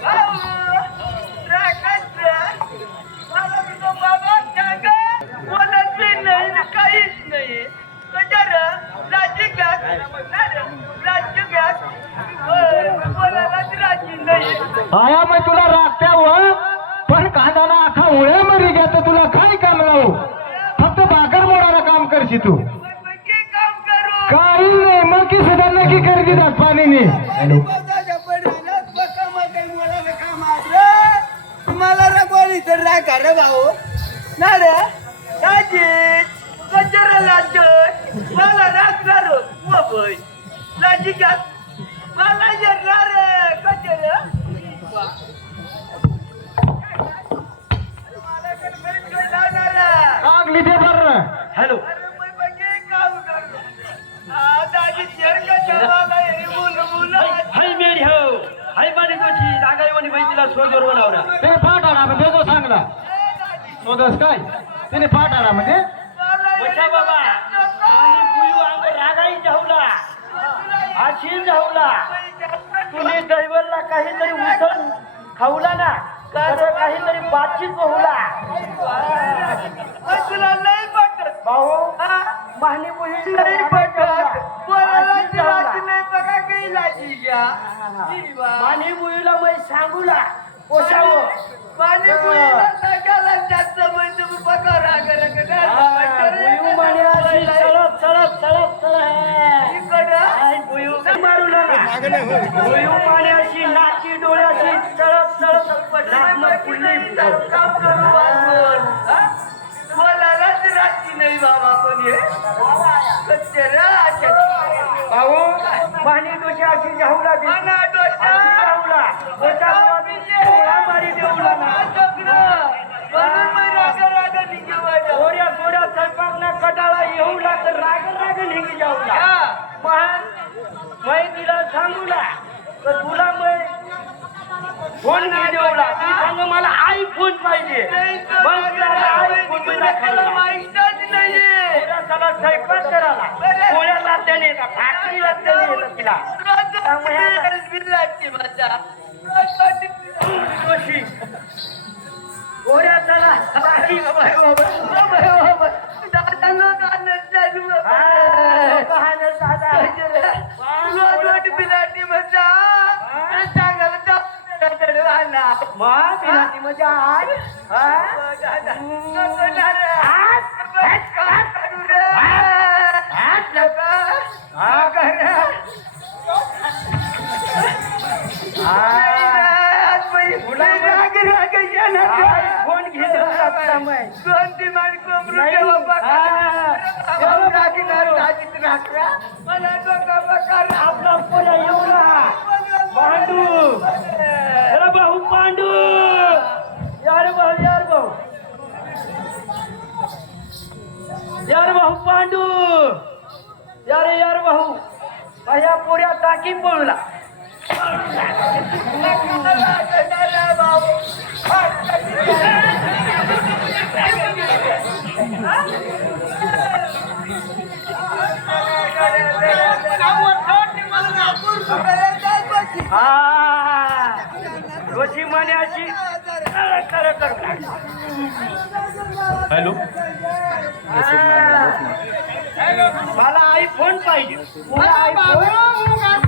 Oh! करशी तू? काम करू काही नाही मग की सुद्धा नक्की कर देतात पाणीने. तुम्हाला रगोळी तर का रे भाऊ? ना रे? कचर मला राखणार मोबाईल लाजी घ्या. मला येणार रे कचर लागली ते बरं. हॅलो. तिला सोय बरोबर लावला ते फाट आला म्हणजे तो सांगला. सोदस काय? तिने फाट आला म्हणजे वशा बाबा आणि बुयू अंग रागाई जाऊला. आशील जाऊला. तुम्ही काहीतरी खाऊला ना तर काहीतरी बातचीत बहुला तुला मारू नका. डोळ्याशी चळत चळत नाकनं फुलली काम करू वाजवून. हा? कोणालाच राहती नाही बाबा कोणी सत्य रे भाऊ मानी तुझी अशी जाऊला दे येऊला तर राग राग तिला सांगूला तर तुला मग फोन ती सांग मला आई फोन पाहिजे. मग तिला आई फोन नाही स्वयंपाक करायला पोळ्याला त्याने येतात भाकरीला त्याने येतात तिला. जोशी. चालू कहाण्या साधा. बघा रे. आपला पोळ्या एवढा पांडू अरे भाऊ पांडू. यार भाऊ यार भाऊ यार भाऊ पांडू. यार यार भाऊ. ह्या पोऱ्या टाकी पळला. हॅलो. मला आयफोन पाहिजे. मला आयफोन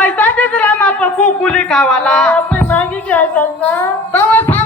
पैसा देत रे माप कुकुली गावाला मागे घ्यायचा ना